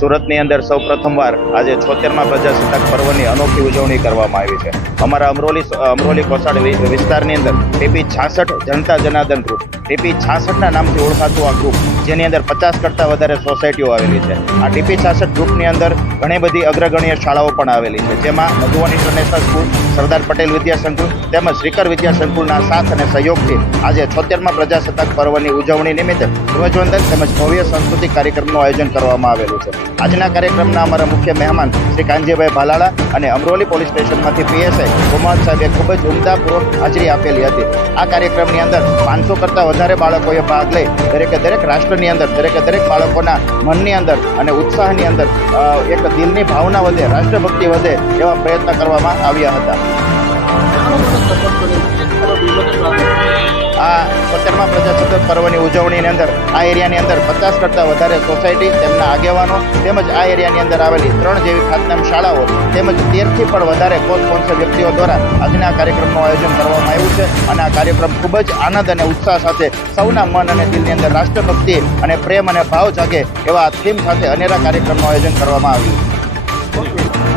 સુરતની અંદર સૌ પ્રથમવાર આજે 76મા પ્રજાસત્તાક પર્વની અનોખી ઉજવણી કરવામાં આવી છે। અમારા અમરોલી કોસાડ વિસ્તારની અંદર ટીપી 66 જનતા જનાર્દન ગ્રુપ, ટીપી 66ના નામથી ઓળખાતું આ ગ્રુપ, જેની અંદર 50 કરતાં વધારે સોસાયટીઓ આવેલી છે। આ ટીપી 66 ગ્રુપની અંદર ઘણી બધી અગ્રગણ્ય શાળાઓ પણ આવેલી છે, જેમાં મધુવન ઇન્ટરનેશનલ સ્કૂલ, સરદાર પટેલ વિદ્યા સંકુલ તેમજ શ્રીકર વિદ્યા સંકુલના સાથ અને સહયોગથી આજે 76મા પ્રજાસત્તાક પર્વની ઉજવણી નિમિત્તે ધ્વજવંદન તેમજ ભવ્ય સાંસ્કૃતિક કાર્યક્રમનું આયોજન કરવામાં આવેલું છે। આજના કાર્યક્રમના અમારા મુખ્ય મહેમાન શ્રી કાનજીભાઈ ભાલાળા અને અમરોલી પોલીસ સ્ટેશનમાંથી પીએસઆઈ મોહમ્મદ સાહેબે ખૂબ જ ઉમદાપૂર્વક હાજરી આપેલી હતી। આ કાર્યક્રમની અંદર 500 કરતાં વધારે બાળકોએ ભાગ લઈ દરેક રાષ્ટ્રની અંદર દરેક બાળકોના મનની અંદર અને ઉત્સાહની અંદર એક દિલની ભાવના વધે, રાષ્ટ્રભક્તિ વધે એવા પ્રયત્ન કરવામાં આવ્યા હતા। આ 76મા પ્રજાસત્તાક પર્વની ઉજવણીની અંદર આ એરિયાની અંદર 50 કરતાં વધારે સોસાયટી, તેમના આગેવાનો તેમજ આ એરિયાની અંદર આવેલી 3 જેવી ખાતનામ શાળાઓ તેમજ 13થી પણ વધારે કો સ્પોન્સર વ્યક્તિઓ દ્વારા આજના કાર્યક્રમનું આયોજન કરવામાં આવ્યું છે અને આ કાર્યક્રમ ખૂબ જ આનંદ અને ઉત્સાહ સાથે સૌના મન અને દિલની અંદર રાષ્ટ્રભક્તિ અને પ્રેમ અને ભાવ જાગે એવા થીમ સાથે અનેરા કાર્યક્રમનું આયોજન કરવામાં આવ્યું છે।